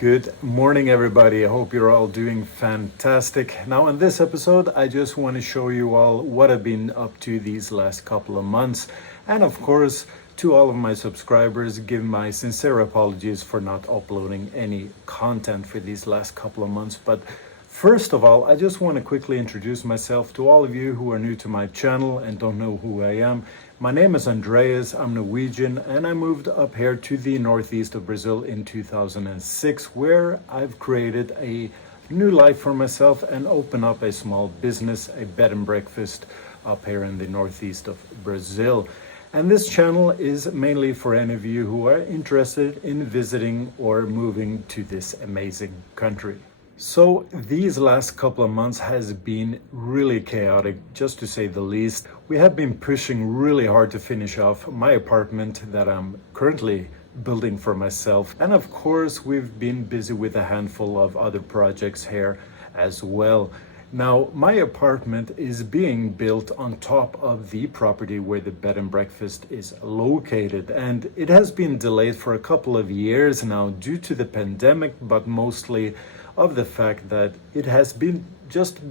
Good morning, everybody. I hope you're all doing fantastic. Now, in this episode, I just want to show you all what I've been up to these last couple of months. And of course, to all of my subscribers, give my sincere apologies for not uploading any content for these last couple of months. But first of all, I just want to quickly introduce myself to all of you who are new to my channel and don't know who I am. My name is Andreas, I'm Norwegian, and I moved up here to the northeast of Brazil in 2006, where I've created a new life for myself and opened up a small business, a bed and breakfast up here in the northeast of Brazil. And this channel is mainly for any of you who are interested in visiting or moving to this amazing country. So these last couple of months has been really chaotic, just to say the least. We have been pushing really hard to finish off my apartment that I'm currently building for myself. And of course, we've been busy with a handful of other projects here as well. Now, my apartment is being built on top of the property where the bed and breakfast is located. And it has been delayed for a couple of years now due to the pandemic, but mostly of the fact that it has been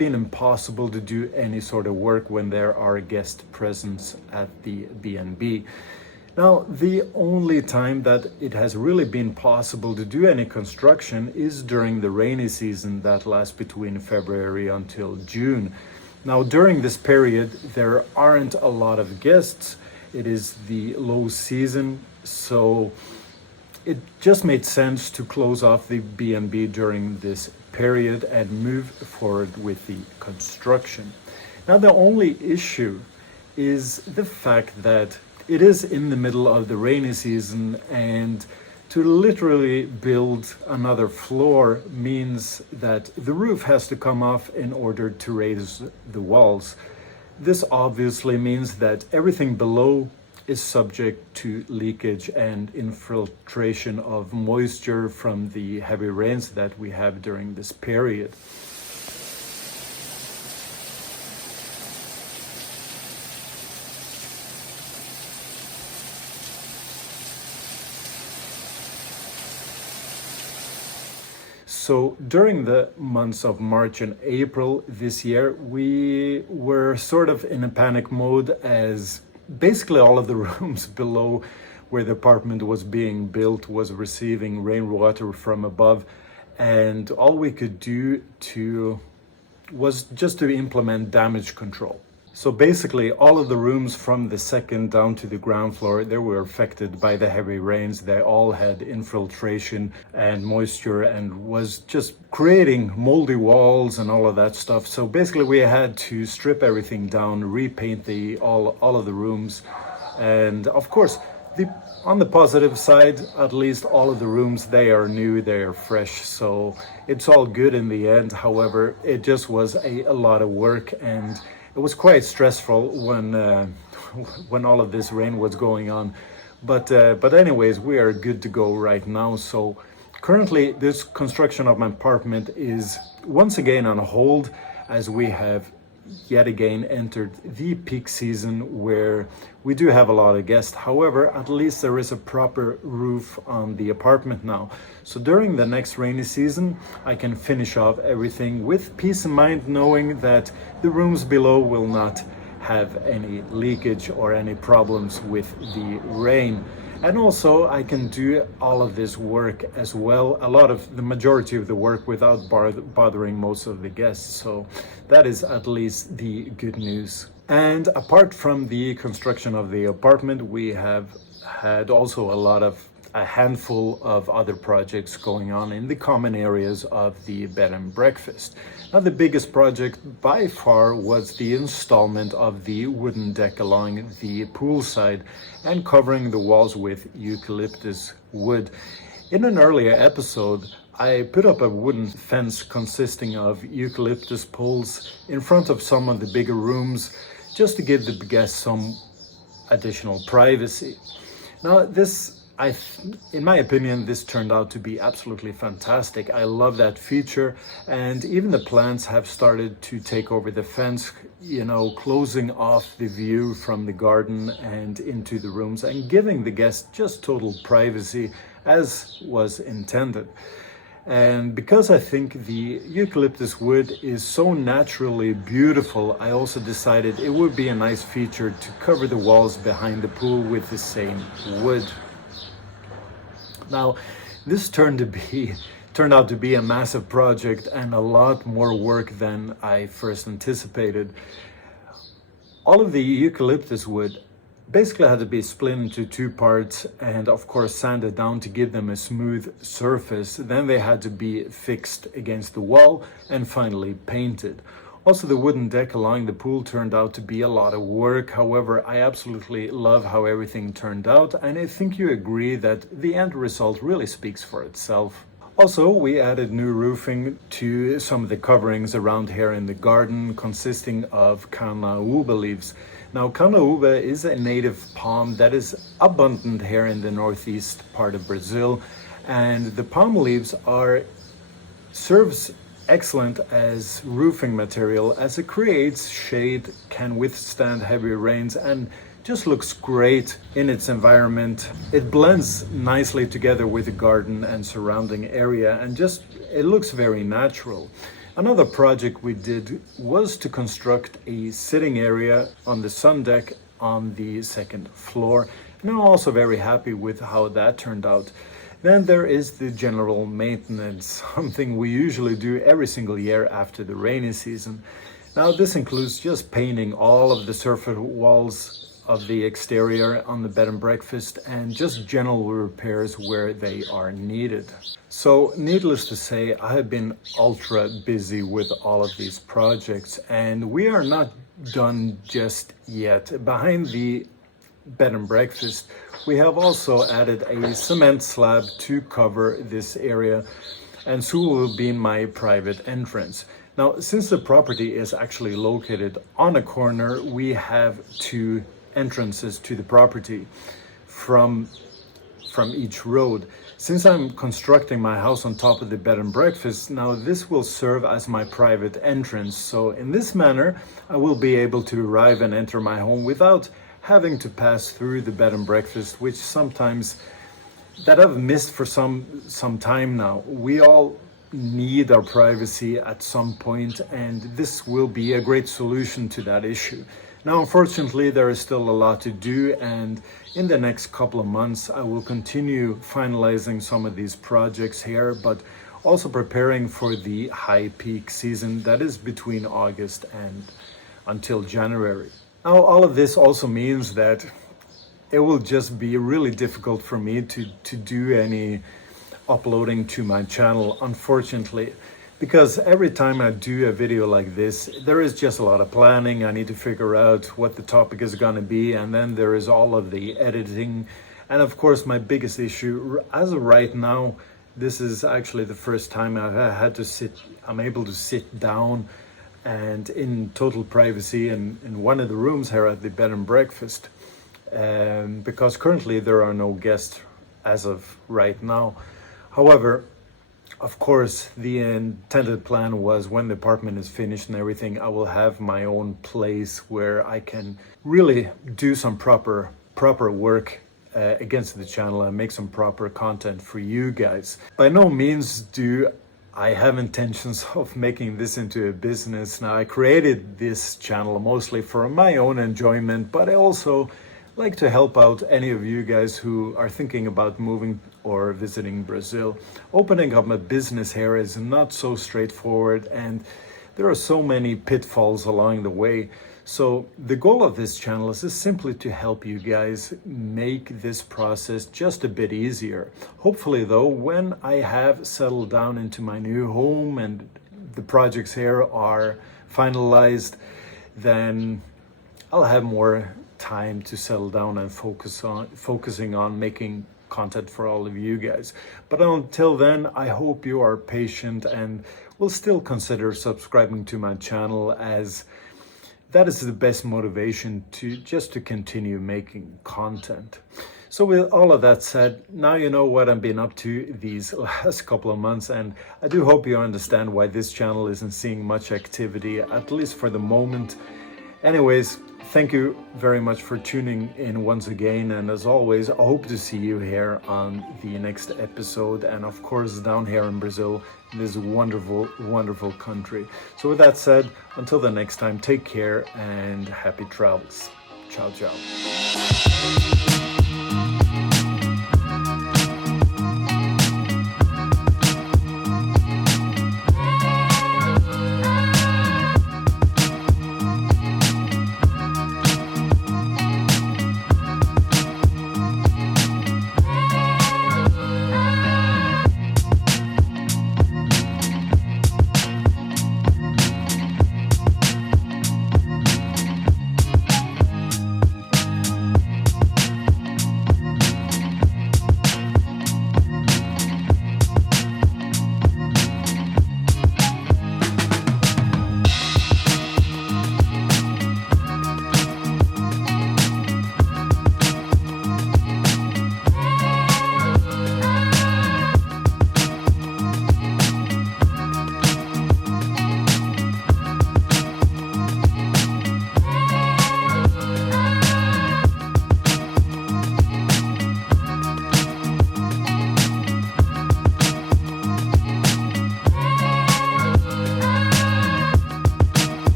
impossible to do any sort of work when there are guest presence at the B&B. Now, the only time that it has really been possible to do any construction is during the rainy season that lasts between February until June. Now, during this period, there aren't a lot of guests. It is the low season, so it just made sense to close off the B&B during this period and move forward with the construction. Now, the only issue is the fact that it is in the middle of the rainy season, and to literally build another floor means that the roof has to come off in order to raise the walls. This obviously means that everything below is subject to leakage and infiltration of moisture from the heavy rains that we have during this period. So during the months of March and April this year, we were sort of in a panic mode as basically all of the rooms below where the apartment was being built was receiving rainwater from above, and all we could do was just to implement damage control. So basically all of the rooms from the second down to the ground floor, they were affected by the heavy rains. They all had infiltration and moisture and was just creating moldy walls and all of that stuff. So basically we had to strip everything down, repaint all of the rooms. And of course, on the positive side, at least all of the rooms, they are new, they are fresh. So it's all good in the end. However, it just was a lot of work, and it was quite stressful when all of this rain was going on. But anyways, we are good to go right now. So currently this construction of my apartment is once again on hold, as we have yet again entered the peak season where we do have a lot of guests. However, at least there is a proper roof on the apartment now. So during the next rainy season, I can finish off everything with peace of mind, knowing that the rooms below will not have any leakage or any problems with the rain. And also I can do all of this work as well, the majority of the work, without bothering most of the guests. So that is at least the good news. And apart from the construction of the apartment, we have had also a handful of other projects going on in the common areas of the bed and breakfast. Now, the biggest project by far was the installment of the wooden deck along the pool side and covering the walls with eucalyptus wood. In an earlier episode, I put up a wooden fence consisting of eucalyptus poles in front of some of the bigger rooms, just to give the guests some additional privacy. Now, in my opinion, this turned out to be absolutely fantastic. I love that feature, and even the plants have started to take over the fence, closing off the view from the garden and into the rooms and giving the guests just total privacy as was intended. And because I think the eucalyptus wood is so naturally beautiful, I also decided it would be a nice feature to cover the walls behind the pool with the same wood. Now, this turned out to be a massive project and a lot more work than I first anticipated. All of the eucalyptus wood basically had to be split into two parts and of course sanded down to give them a smooth surface. Then they had to be fixed against the wall and finally painted. Also, the wooden deck along the pool turned out to be a lot of work. However, I absolutely love how everything turned out, and I think you agree that the end result really speaks for itself. Also, we added new roofing to some of the coverings around here in the garden, consisting of canauba leaves. Now, canauba is a native palm that is abundant here in the northeast part of Brazil, and the palm leaves serves excellent as roofing material, as it creates shade, can withstand heavy rains, and just looks great in its environment. It blends nicely together with the garden and surrounding area, and just it looks very natural. Another project we did was to construct a sitting area on the sun deck on the second floor, and I'm also very happy with how that turned out. Then there is the general maintenance, something we usually do every single year after the rainy season. Now, this includes just painting all of the surface walls of the exterior on the bed and breakfast, and just general repairs where they are needed. So needless to say, I have been ultra busy with all of these projects, and we are not done just yet. Behind the bed and breakfast, we have also added a cement slab to cover this area, and so will be my private entrance. Now, since the property is actually located on a corner, we have two entrances to the property from each road. Since I'm constructing my house on top of the bed and breakfast, now this will serve as my private entrance. So in this manner, I will be able to arrive and enter my home without having to pass through the bed and breakfast, which sometimes that I've missed for some time now. We all need our privacy at some point, and this will be a great solution to that issue. Now, unfortunately, there is still a lot to do, and in the next couple of months, I will continue finalizing some of these projects here, but also preparing for the high peak season that is between August and until January. Now, all of this also means that it will just be really difficult for me to do any uploading to my channel, unfortunately. Because every time I do a video like this, there is just a lot of planning. I need to figure out what the topic is going to be, and then there is all of the editing. And of course, my biggest issue, as of right now, this is actually the first time I'm able to sit down and in total privacy in one of the rooms here at the bed and breakfast. Because currently there are no guests as of right now. However, of course, the intended plan was when the apartment is finished and everything, I will have my own place where I can really do some proper work against the channel and make some proper content for you guys. By no means do I have intentions of making this into a business. Now, I created this channel mostly for my own enjoyment, but I also like to help out any of you guys who are thinking about moving or visiting Brazil. Opening up a business here is not so straightforward, and there are so many pitfalls along the way. So the goal of this channel is just simply to help you guys make this process just a bit easier. Hopefully though, when I have settled down into my new home and the projects here are finalized, then I'll have more time to settle down and focusing on making content for all of you guys. But until then, I hope you are patient and will still consider subscribing to my channel, as that is the best motivation to continue making content. So with all of that said, now you know what I've been up to these last couple of months, and I do hope you understand why this channel isn't seeing much activity, at least for the moment. Anyways, thank you very much for tuning in once again. And as always, I hope to see you here on the next episode. And of course, down here in Brazil, in this wonderful, wonderful country. So with that said, until the next time, take care and happy travels. Ciao, ciao.